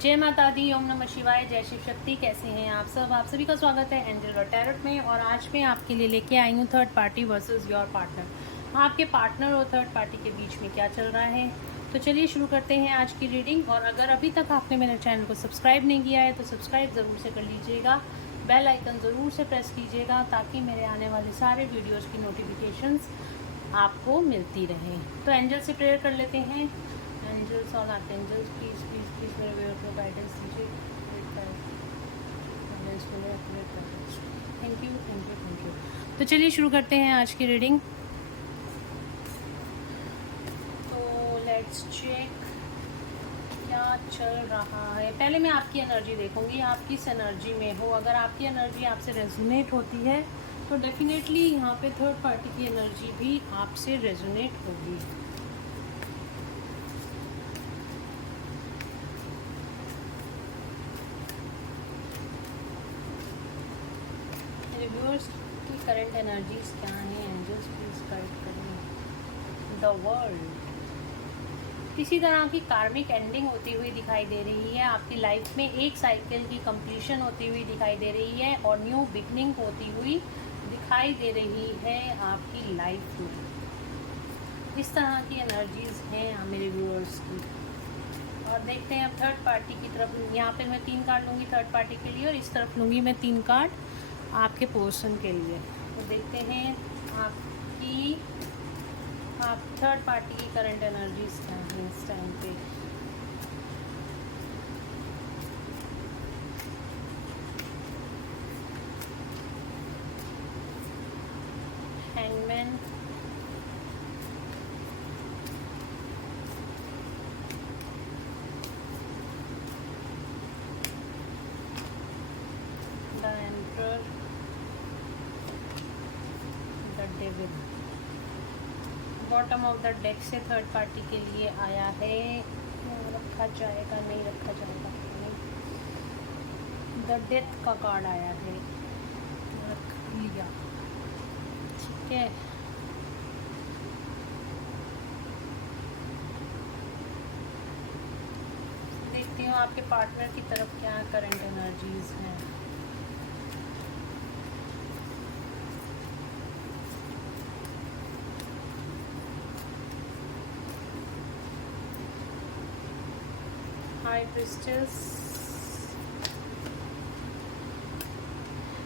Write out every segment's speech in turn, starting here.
जय माता दी, ओम नमः शिवाय, जय शिव शक्ति। कैसे हैं आप सब? आप सभी का स्वागत है एंजल टैरोट में। और आज मैं आपके लिए लेके आई हूँ third party versus your partner. आपके पार्टनर और थर्ड पार्टी के बीच में क्या चल रहा है, तो चलिए शुरू करते हैं आज की रीडिंग। और अगर अभी तक आपने मेरे चैनल को सब्सक्राइब नहीं किया है तो सब्सक्राइब ज़रूर से कर लीजिएगा, बेल आइकन ज़रूर से प्रेस कीजिएगा ताकि मेरे आने वाले सारे वीडियोज़ की नोटिफिकेशंस आपको मिलती रहे। तो एंजल से प्रेयर कर लेते हैं। एंजल्स और आर्कएंजल्स, प्लीज प्लीज प्लीज मेरे व्यूअर को गाइडेंस दीजिए। Thank you thank you thank you. तो चलिए शुरू करते हैं आज की रीडिंग। तो लेट्स चेक क्या चल रहा है। पहले मैं आपकी एनर्जी देखूंगी, आप किस एनर्जी में हो। अगर आपकी एनर्जी आपसे रेजोनेट होती है तो डेफिनेटली यहाँ पे थर्ड पार्टी की एनर्जी भी आपसे रेजोनेट होगी। व्यूअर्स की करंट एनर्जीज क्या हैं, एंजल्स प्लीज गाइड करें। द वर्ल्ड, किसी तरह की कार्मिक एंडिंग होती हुई दिखाई दे रही है आपकी लाइफ में। एक साइकिल की कंप्लीशन होती हुई दिखाई दे रही है और न्यू बिगनिंग होती हुई दिखाई दे रही है आपकी लाइफ में। इस तरह की एनर्जीज हैं मेरे व्यूअर्स की। और देखते हैं अब थर्ड पार्टी की तरफ। यहाँ पे मैं 3 कार्ड लूँगी थर्ड पार्टी के लिए और इस तरफ लूँगी मैं 3 कार्ड आपके पर्सन के लिए। तो देखते हैं आप थर्ड पार्टी की करंट एनर्जीज क्या हैं इस टाइम पे। Hangman, the emperor, the devil. Bottom of the deck से थर्ड पार्टी के लिए आया है। रखा जाएगा नहीं रखा जाएगा नहीं। द डेथ का कार्ड आया है, रख लिया। ठीक है, देखती हूँ आपके पार्टनर की तरफ क्या करंट एनर्जीज हैं। High priestess,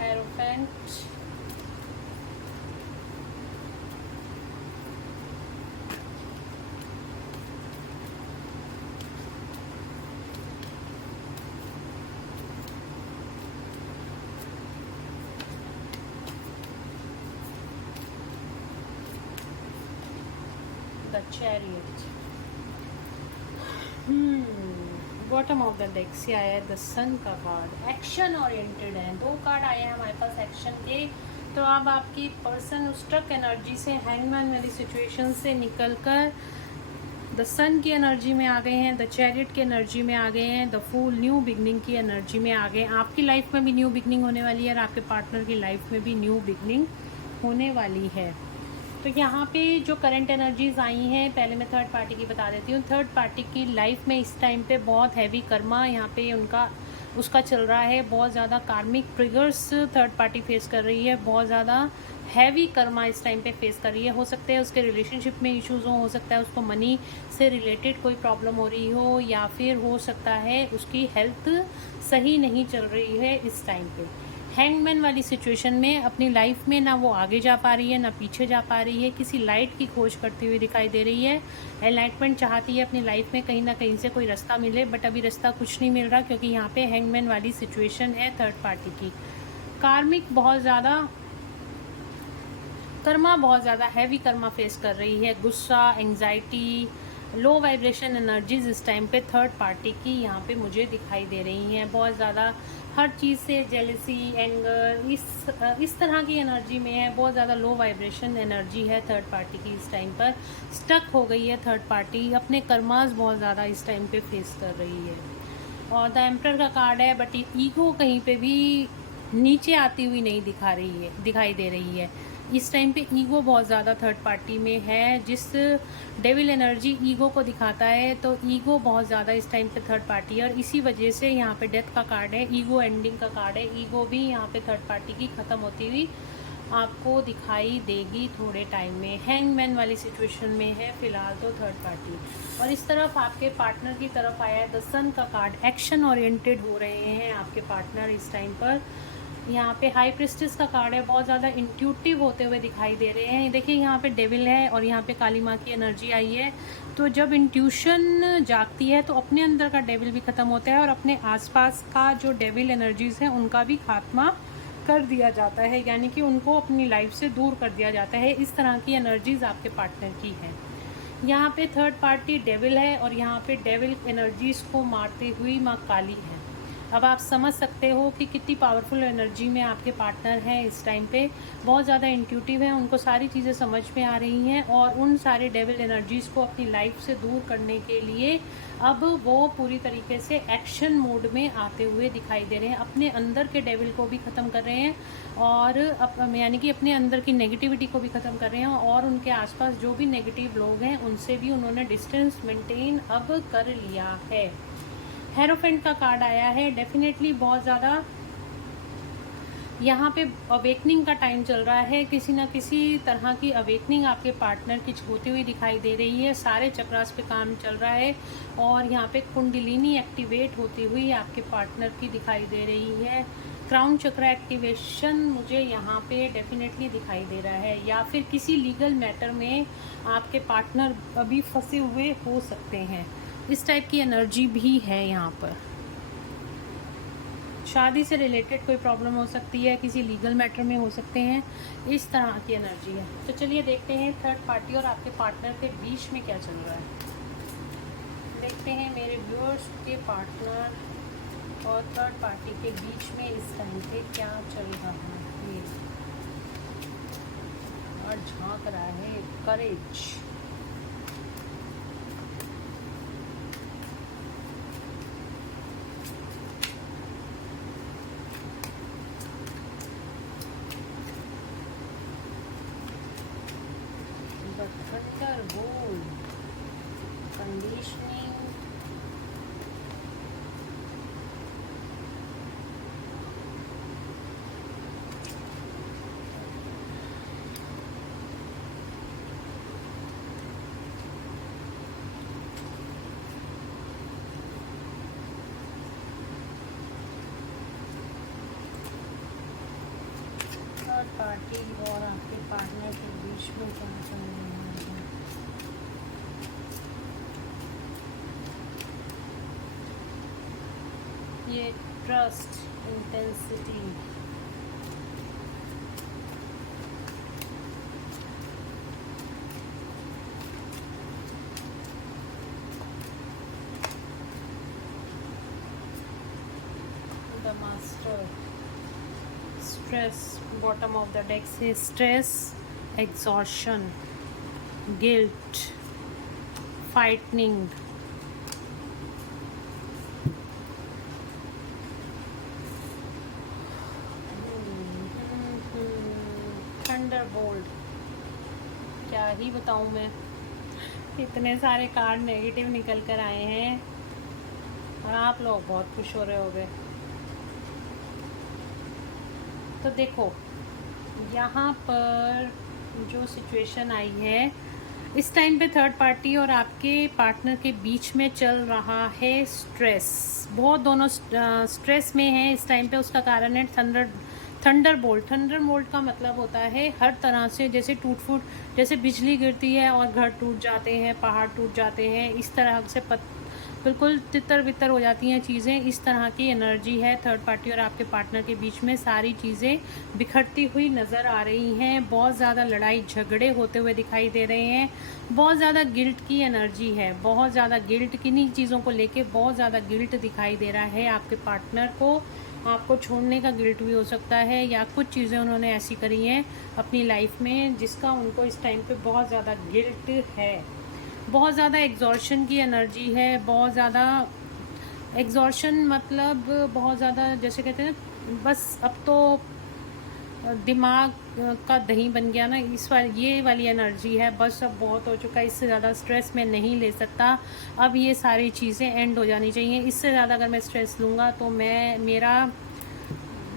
hierophant, the chariot. Bottom of the deck से आया है द सन का कार्ड। एक्शन ओरिएंटेड है, 2 कार्ड आए हैं हमारे पास एक्शन के। तो अब आपकी पर्सन उस ट्रक एनर्जी से, हैंगमैन वाली सिचुएशन से निकलकर द सन की एनर्जी में आ गए हैं, द चैरियट की एनर्जी में आ गए हैं, द फूल न्यू बिगनिंग की एनर्जी में आ गए। आपकी लाइफ में भी न्यू बिगनिंग होने वाली है और आपके पार्टनर की लाइफ में भी न्यू बिगनिंग होने वाली है। तो यहाँ पे जो करंट एनर्जीज आई हैं, पहले मैं थर्ड पार्टी की बता देती हूँ। थर्ड पार्टी की लाइफ में इस टाइम पे बहुत हैवी कर्मा यहाँ पे उसका चल रहा है। बहुत ज़्यादा कार्मिक ट्रिगर्स थर्ड पार्टी फेस कर रही है। बहुत ज़्यादा हैवी कर्मा इस टाइम पे फेस कर रही है। हो सकता है उसके रिलेशनशिप में इश्यूज़ हो सकता है उसको मनी से रिलेटेड कोई प्रॉब्लम हो रही हो, या फिर हो सकता है उसकी हेल्थ सही नहीं चल रही है इस टाइम पे। हैंगमैन वाली सिचुएशन में अपनी लाइफ में ना वो आगे जा पा रही है ना पीछे जा पा रही है। किसी लाइट की खोज करती हुई दिखाई दे रही है। एनलाइटमेंट चाहती है अपनी लाइफ में, कहीं ना कहीं से कोई रास्ता मिले, बट अभी रास्ता कुछ नहीं मिल रहा क्योंकि यहाँ पे हैंगमैन वाली सिचुएशन है थर्ड पार्टी की। कार्मिक बहुत ज़्यादा कर्मा, बहुत ज़्यादा हैवी कर्मा फेस कर रही है। गुस्सा, एंग्जाइटी, लो वाइब्रेशन एनर्जीज इस टाइम पे थर्ड पार्टी की यहाँ पे मुझे दिखाई दे रही हैं। बहुत ज़्यादा हर चीज़ से जेलसी, एंगर, इस तरह की एनर्जी में है। बहुत ज़्यादा लो वाइब्रेशन एनर्जी है थर्ड पार्टी की इस टाइम पर। स्टक हो गई है थर्ड पार्टी, अपने कर्मास बहुत ज़्यादा इस टाइम पे फेस कर रही है। और द एम्परर का कार्ड है, बट ईगो कहीं पे भी नीचे आती हुई नहीं दिखाई दे रही है। इस टाइम पे ईगो बहुत ज़्यादा थर्ड पार्टी में है, जिस डेविल एनर्जी ईगो को दिखाता है, तो ईगो बहुत ज़्यादा इस टाइम पे थर्ड पार्टी है, और इसी वजह से यहाँ पे डेथ का कार्ड है, ईगो एंडिंग का कार्ड है। ईगो भी यहाँ पे थर्ड पार्टी की ख़त्म होती हुई आपको दिखाई देगी थोड़े टाइम में। हैंगमैन वाली सिचुएशन में है फिलहाल तो थर्ड पार्टी। और इस तरफ आपके पार्टनर की तरफ आया है द सन का कार्ड। एक्शन ओरिएंटेड हो रहे हैं आपके पार्टनर इस टाइम पर। यहाँ पे हाई प्रिस्टेस का कार्ड है, बहुत ज़्यादा इंट्यूटिव होते हुए दिखाई दे रहे हैं। देखिए यहाँ पे डेविल है और यहाँ पे काली माँ की एनर्जी आई है। तो जब इंट्यूशन जागती है तो अपने अंदर का डेविल भी ख़त्म होता है और अपने आसपास का जो डेविल एनर्जीज़ है उनका भी खात्मा कर दिया जाता है, यानी कि उनको अपनी लाइफ से दूर कर दिया जाता है। इस तरह की एनर्जीज़ आपके पार्टनर की है। यहाँ पे थर्ड पार्टी डेविल है और यहाँ पे डेविल एनर्जीज़ को मारते हुई माँ काली है। अब आप समझ सकते हो कि कितनी पावरफुल एनर्जी में आपके पार्टनर हैं इस टाइम पे। बहुत ज़्यादा इंट्यूटिव है, उनको सारी चीज़ें समझ में आ रही हैं और उन सारे डेविल एनर्जीज़ को अपनी लाइफ से दूर करने के लिए अब वो पूरी तरीके से एक्शन मोड में आते हुए दिखाई दे रहे हैं। अपने अंदर के डेविल को भी ख़त्म कर रहे हैं और यानी कि अपने अंदर की नेगेटिविटी को भी ख़त्म कर रहे हैं, और उनके आसपास जो भी नेगेटिव लोग हैं उनसे भी उन्होंने डिस्टेंस मेंटेन अब कर लिया है। हेरोफेंट का कार्ड आया है। डेफिनेटली बहुत ज़्यादा यहाँ पे अवेकनिंग का टाइम चल रहा है। किसी ना किसी तरह की अवेकनिंग आपके पार्टनर की होती हुई दिखाई दे रही है। सारे चक्रास पे काम चल रहा है और यहाँ पे कुंडलिनी एक्टिवेट होती हुई आपके पार्टनर की दिखाई दे रही है। क्राउन चक्र एक्टिवेशन मुझे यहाँ पे डेफिनेटली दिखाई दे रहा है, या फिर किसी लीगल मैटर में आपके पार्टनर अभी फंसे हुए हो सकते हैं। इस टाइप की एनर्जी भी है यहाँ पर। शादी से रिलेटेड कोई प्रॉब्लम हो सकती है, किसी लीगल मैटर में हो सकते हैं, इस तरह की एनर्जी है। तो चलिए देखते हैं थर्ड पार्टी और आपके पार्टनर के बीच में क्या चल रहा है। देखते हैं मेरे व्यूअर्स के पार्टनर और थर्ड पार्टी के बीच में इस टाइम पे क्या चल रहा है ये, और झांक रहा है करेज। Thunderbolt, conditioning, थर्ड पार्टी और आपके पार्टनर के बीच में क्या चल रहा है। ये trust, intensity, the master, stress, bottom of the deck से स्ट्रेस, एग्जॉर्शन, गिल्ट, फाइटनिंग, थंडरबोल्ट। क्या ही बताऊं मैं, इतने सारे कार्ड नेगेटिव निकल कर आए हैं और आप लोग बहुत खुश हो रहे होगे। तो देखो यहाँ पर जो सिचुएशन आई है, इस टाइम पे थर्ड पार्टी और आपके पार्टनर के बीच में चल रहा है स्ट्रेस। बहुत दोनों स्ट्रेस में हैं इस टाइम पे। उसका कारण है थंडरबोल्ट। थंडरबोल्ट का मतलब होता है हर तरह से, जैसे टूट फूट, जैसे बिजली गिरती है और घर टूट जाते हैं, पहाड़ टूट जाते हैं, इस तरह से बिल्कुल तितर बितर हो जाती हैं चीज़ें। इस तरह की एनर्जी है थर्ड पार्टी और आपके पार्टनर के बीच में। सारी चीज़ें बिखरती हुई नज़र आ रही हैं। बहुत ज़्यादा लड़ाई झगड़े होते हुए दिखाई दे रहे हैं। बहुत ज़्यादा गिल्ट की एनर्जी है, बहुत ज़्यादा गिल्ट, किन्हीं चीज़ों को लेके बहुत ज़्यादा गिल्ट दिखाई दे रहा है आपके पार्टनर को। आपको छोड़ने का गिल्ट भी हो सकता है, या कुछ चीज़ें उन्होंने ऐसी करी हैं अपनी लाइफ में जिसका उनको इस टाइम पे बहुत ज़्यादा गिल्ट है। बहुत ज़्यादा एग्जॉर्शन की एनर्जी है। बहुत ज़्यादा एग्जॉर्शन मतलब बहुत ज़्यादा, जैसे कहते हैं बस अब तो दिमाग का दही बन गया ना, ये वाली एनर्जी है। बस अब बहुत हो चुका है, इससे ज़्यादा स्ट्रेस मैं नहीं ले सकता। अब ये सारी चीज़ें एंड हो जानी चाहिए। इससे ज़्यादा अगर मैं स्ट्रेस लूँगा तो मेरा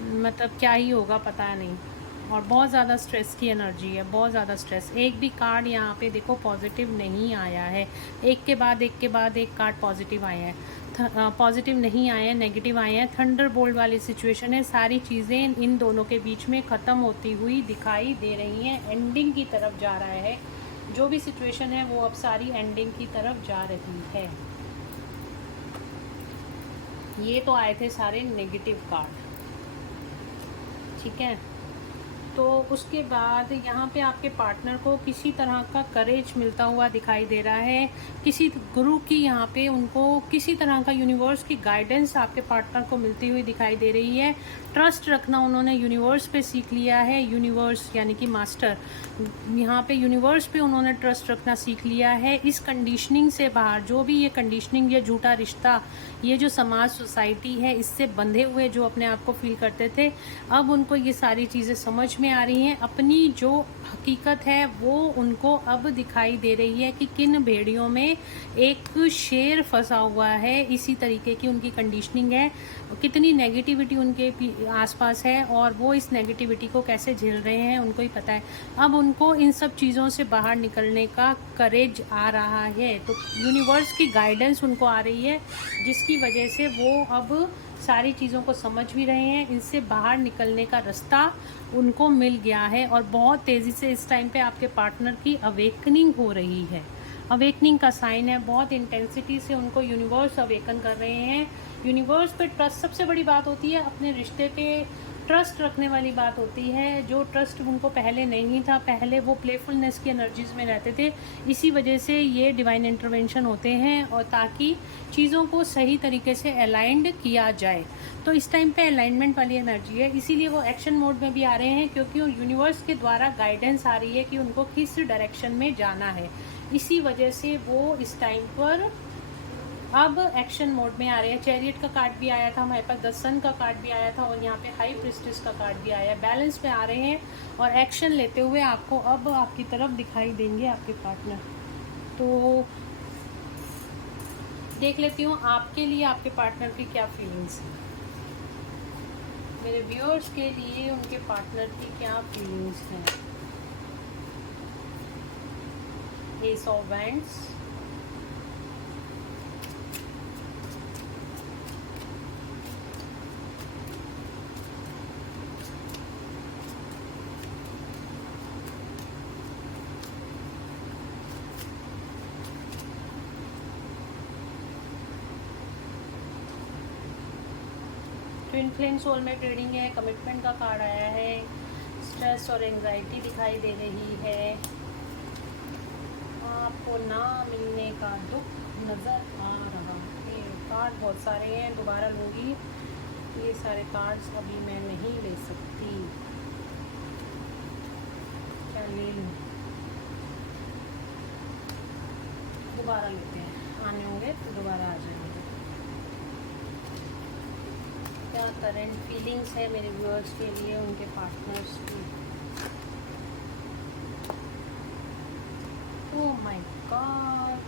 मतलब क्या ही होगा पता नहीं। और बहुत ज़्यादा स्ट्रेस की एनर्जी है, बहुत ज़्यादा स्ट्रेस। एक भी कार्ड यहाँ पे देखो पॉजिटिव नहीं आया है, एक के बाद एक कार्ड पॉजिटिव आए हैं। पॉजिटिव नहीं आए हैं, नेगेटिव आए हैं। थंडर बोल्ट वाली सिचुएशन है। सारी चीज़ें इन दोनों के बीच में ख़त्म होती हुई दिखाई दे रही हैं, एंडिंग की तरफ जा रहा है। जो भी सिचुएशन है वो अब सारी एंडिंग की तरफ जा रही है। ये तो आए थे सारे नेगेटिव कार्ड, ठीक है। तो उसके बाद यहाँ पे आपके पार्टनर को किसी तरह का करेज मिलता हुआ दिखाई दे रहा है। किसी गुरु की यहाँ पे उनको किसी तरह का यूनिवर्स की गाइडेंस आपके पार्टनर को मिलती हुई दिखाई दे रही है। ट्रस्ट रखना उन्होंने यूनिवर्स पे सीख लिया है। यूनिवर्स यानी कि मास्टर, यहाँ पे यूनिवर्स पे उन्होंने ट्रस्ट रखना सीख लिया है। इस कंडीशनिंग से बाहर, जो भी ये कंडीशनिंग, ये झूठा रिश्ता, ये जो समाज सोसाइटी है, इससे बंधे हुए जो अपने आप को फील करते थे, अब उनको ये सारी चीज़ें समझ में आ रही हैं। अपनी जो हकीकत है वो उनको अब दिखाई दे रही है कि किन भेड़ियों में एक शेर फंसा हुआ है। इसी तरीके की उनकी कंडीशनिंग है। कितनी नेगेटिविटी उनके आसपास है और वो इस नेगेटिविटी को कैसे झेल रहे हैं उनको ही पता है। अब उनको इन सब चीज़ों से बाहर निकलने का करेज आ रहा है। तो यूनिवर्स की गाइडेंस उनको आ रही है, जिसकी वजह से वो अब सारी चीज़ों को समझ भी रहे हैं। इनसे बाहर निकलने का रास्ता उनको मिल गया है। और बहुत तेज़ी से इस टाइम पे आपके पार्टनर की अवेकनिंग हो रही है। अवेकनिंग का साइन है। बहुत इंटेंसिटी से उनको यूनिवर्स अवेकन कर रहे हैं। यूनिवर्स पे ट्रस्ट सबसे बड़ी बात होती है। अपने रिश्ते पे ट्रस्ट रखने वाली बात होती है, जो ट्रस्ट उनको पहले नहीं था। पहले वो प्लेफुलनेस की एनर्जीज में रहते थे। इसी वजह से ये डिवाइन इंटरवेंशन होते हैं, और ताकि चीज़ों को सही तरीके से अलाइंड किया जाए। तो इस टाइम पे अलाइनमेंट वाली एनर्जी है, इसीलिए वो एक्शन मोड में भी आ रहे हैं, क्योंकि यूनिवर्स के द्वारा गाइडेंस आ रही है कि उनको किस डायरेक्शन में जाना है। इसी वजह से वो इस टाइम पर अब एक्शन मोड में आ रहे हैं। चैरियट का कार्ड भी आया था हमारे पास, द सन का कार्ड भी आया था, और यहाँ पे हाई प्रिस्टेस का कार्ड भी आया है। बैलेंस में आ रहे हैं और एक्शन लेते हुए आपको अब आपकी तरफ दिखाई देंगे आपके पार्टनर। तो देख लेती हूँ आपके लिए आपके पार्टनर की क्या फीलिंग्स हैं। मेरे व्यूअर्स के लिए उनके पार्टनर की क्या फीलिंग्स हैं। S of wands, twin flame soulmate reading है। कमिटमेंट का कार्ड आया है। स्ट्रेस और एंजाइटी दिखाई दे रही है। आपको ना मिलने का दुख नज़र आ रहा है। कार्ड बहुत सारे हैं, दोबारा लूँगी। ये सारे कार्ड्स अभी मैं नहीं ले सकती। क्या ले लूँ? दोबारा लेते हैं, आने होंगे तो दोबारा आ जाएंगे। क्या करंट फीलिंग्स है मेरे व्यूअर्स के लिए उनके पार्टनर्स की। ओह माय गॉड,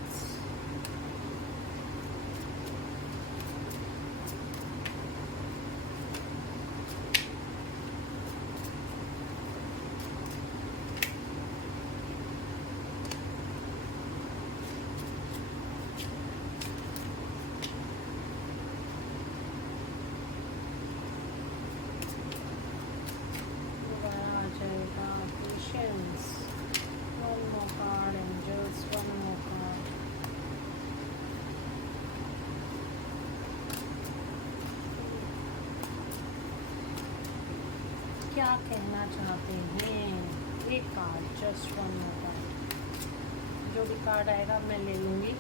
क्या कहना चाहते हैं। एक card, just one more card. जो भी कार्ड आएगा मैं ले लूँगी,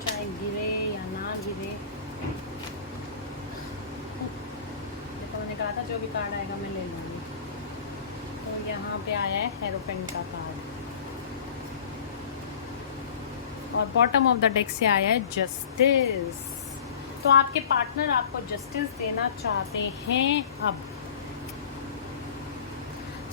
चाहे गिरे या ना गिरे। देखो मैंने कहा था जो भी कार्ड आएगा मैं ले लूँगी। तो यहाँ पे आया है हेरोपेंट का कार्ड, और बॉटम ऑफ द डेक से आया है जस्टिस। तो आपके पार्टनर आपको जस्टिस देना चाहते हैं। अब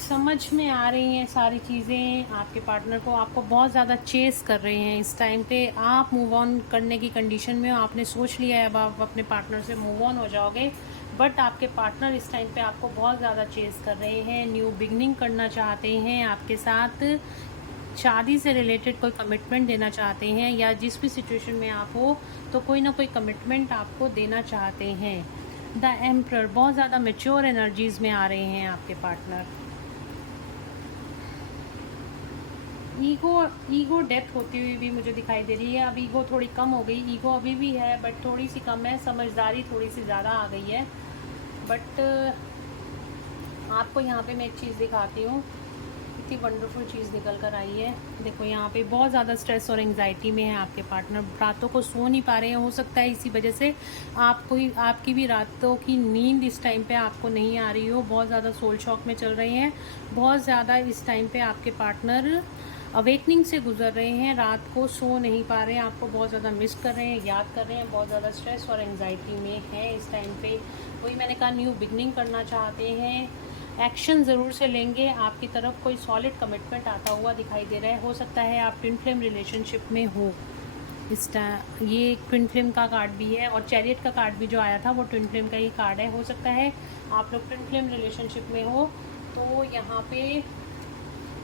समझ में आ रही हैं सारी चीज़ें आपके पार्टनर को, आपको बहुत ज़्यादा चेस कर रहे हैं इस टाइम पे। आप मूव ऑन करने की कंडीशन में हो, आपने सोच लिया है अब आप अपने पार्टनर से मूव ऑन हो जाओगे, बट आपके पार्टनर इस टाइम पे आपको बहुत ज़्यादा चेस कर रहे हैं, न्यू बिगनिंग करना चाहते हैं आपके साथ, शादी से रिलेटेड कोई कमिटमेंट देना चाहते हैं, या जिस भी सिचुएशन में आप हो तो कोई ना कोई कमिटमेंट आपको देना चाहते हैं। द एम्परर, बहुत ज़्यादा मैच्योर एनर्जीज़ में आ रहे हैं आपके पार्टनर। ईगो डेथ होती हुई भी मुझे दिखाई दे रही है। अब ईगो थोड़ी कम हो गई, ईगो अभी भी है बट थोड़ी सी कम है, समझदारी थोड़ी सी ज़्यादा आ गई है। बट आपको यहाँ पे मैं एक चीज़ दिखाती हूँ, इतनी वंडरफुल चीज़ निकल कर आई है। देखो यहाँ पे बहुत ज़्यादा स्ट्रेस और एंग्जाइटी में है आपके पार्टनर, रातों को सो नहीं पा रहे हैं। हो सकता है इसी वजह से आपकी भी रातों की नींद इस टाइम पे आपको नहीं आ रही हो, बहुत ज़्यादा सोल शॉक में चल रहे हैं, बहुत ज़्यादा इस टाइम पे आपके पार्टनर अवेकनिंग से गुजर रहे हैं, रात को सो नहीं पा रहे हैं, आपको बहुत ज़्यादा मिस कर रहे हैं, याद कर रहे हैं, बहुत ज़्यादा स्ट्रेस और एंग्जाइटी में है इस टाइम पे। वही मैंने कहा, न्यू बिगनिंग करना चाहते हैं, एक्शन ज़रूर से लेंगे, आपकी तरफ कोई सॉलिड कमिटमेंट आता हुआ दिखाई दे रहा है। हो सकता है आप ट्विन फ्लेम रिलेशनशिप में हो इस टाइम, ये एक ट्विन फ्लेम का कार्ड भी है और चैरियट का कार्ड भी जो आया था वो ट्विन फ्लेम का ही कार्ड है। हो सकता है आप लोग ट्विन फ्लेम रिलेशनशिप में हो तो यहाँ पे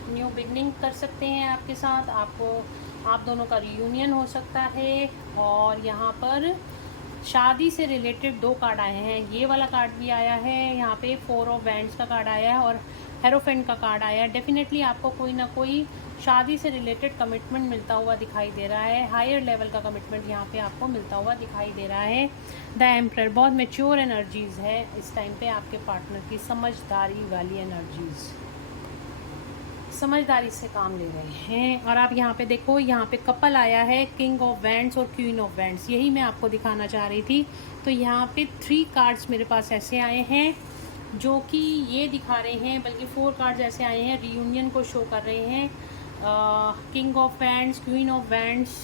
न्यू बिगनिंग कर सकते हैं आपके साथ, आप दोनों का रियूनियन हो सकता है। और यहाँ पर शादी से रिलेटेड 2 कार्ड आए हैं, ये वाला कार्ड भी आया है, यहाँ पे 4 ऑफ वैंड्स का कार्ड आया है और हेरोफेंट का कार्ड आया है। डेफिनेटली आपको कोई ना कोई शादी से रिलेटेड कमिटमेंट मिलता हुआ दिखाई दे रहा है, हायर लेवल का कमिटमेंट यहाँ पे आपको मिलता हुआ दिखाई दे रहा है। द एम्परर, बहुत मैच्योर एनर्जीज़ है इस टाइम पे आपके पार्टनर की, समझदारी वाली एनर्जीज़, समझदारी से काम ले रहे हैं। और आप यहाँ पे देखो, यहाँ पे कपल आया है, किंग ऑफ वैंड्स और क्वीन ऑफ वैंड्स, यही मैं आपको दिखाना चाह रही थी। तो यहाँ पे 3 कार्ड्स मेरे पास ऐसे आए हैं जो कि ये दिखा रहे हैं, बल्कि 4 कार्ड्स ऐसे आए हैं रीयूनियन को शो कर रहे हैं, king of wands, queen of wands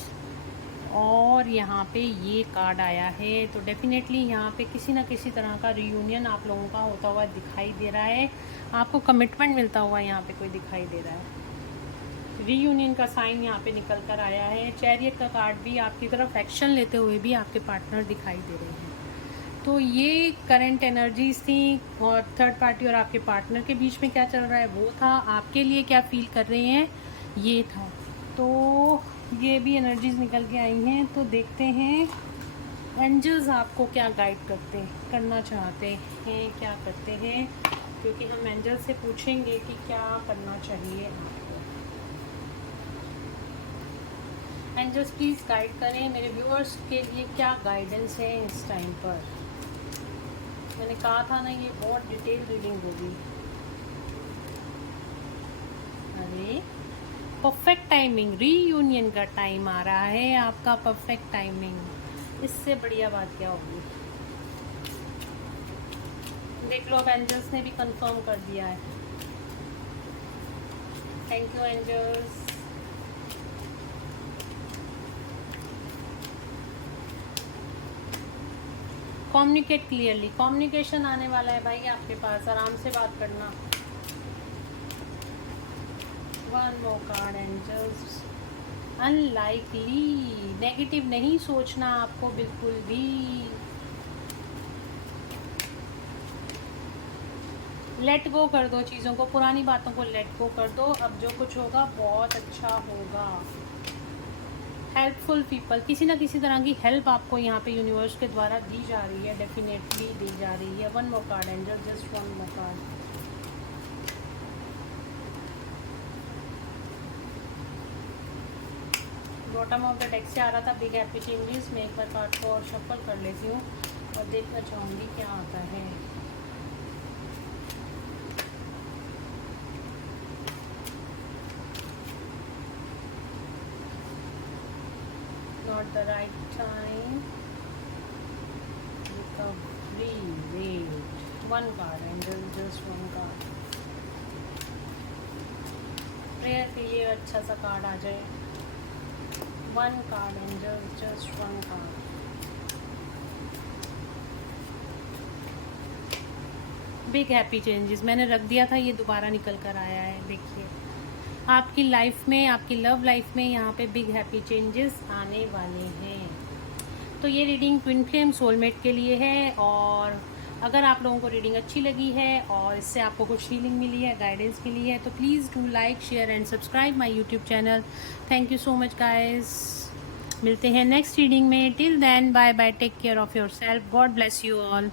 और यहाँ पे ये कार्ड आया है। तो डेफिनेटली यहाँ पे किसी ना किसी तरह का रीयूनियन आप लोगों का होता हुआ दिखाई दे रहा है, आपको कमिटमेंट मिलता हुआ यहाँ पे कोई दिखाई दे रहा है। रीयूनियन का साइन यहाँ पे निकल कर आया है। चैरियट का कार्ड भी आपकी तरफ एक्शन लेते हुए भी आपके पार्टनर दिखाई दे रहे हैं। तो ये करंट एनर्जीज थी और थर्ड पार्टी और आपके पार्टनर के बीच में क्या चल रहा है वो था, आपके लिए क्या फील कर रहे हैं ये था। तो ये भी एनर्जीज निकल के आई हैं, तो देखते हैं एंजल्स आपको क्या गाइड करना चाहते हैं, क्या करते हैं, क्योंकि हम एंजल से पूछेंगे कि क्या करना चाहिए आपको। एंजल्स प्लीज़ गाइड करें मेरे व्यूअर्स के लिए, क्या गाइडेंस है इस टाइम पर। मैंने कहा था ना ये बहुत डिटेल रीडिंग होगी। अरे परफेक्ट टाइमिंग, रीयूनियन का टाइम आ रहा है आपका, परफेक्ट टाइमिंग, इससे बढ़िया बात क्या होगी। देख लो, अब एंजल्स ने भी कंफर्म कर दिया है। Thank you angels. Communicate clearly, communication आने वाला है भाई आपके पास, आराम से बात करना। One more card angels, unlikely, negative नहीं सोचना आपको बिल्कुल भी। लेट गो कर दो चीज़ों को, पुरानी बातों को लेट गो कर दो, अब जो कुछ होगा बहुत अच्छा होगा। हेल्पफुल पीपल, किसी ना किसी तरह की हेल्प आपको यहाँ पे यूनिवर्स के द्वारा दी जा रही है, डेफिनेटली दी जा रही है। One more card angel, just one more card. Bottom of the deck से आ रहा था बिग हैप्पी चेंजेस, मैं एक बार कार्ड को और शफल कर लेती हूँ और देखना चाहूँगी क्या आता है। Not the right time. Recovery, wait. One card and just one card. Prayer के लिए अच्छा सा कार्ड आ जाए। One card and just one card. Big happy changes मैंने रख दिया था, ये दोबारा निकल कर आया है। देखिए आपकी लाइफ में, आपकी लव लाइफ में यहाँ पे बिग हैप्पी चेंजेस आने वाले हैं। तो ये रीडिंग ट्विन फ्लेम सोलमेट के लिए है। और अगर आप लोगों को रीडिंग अच्छी लगी है और इससे आपको कुछ फीलिंग मिली है, गाइडेंस मिली है, तो please do like, share and subscribe my YouTube channel. Thank you so much guys. मिलते हैं नेक्स्ट रीडिंग में। Till then bye bye, take care of your self, God bless you all.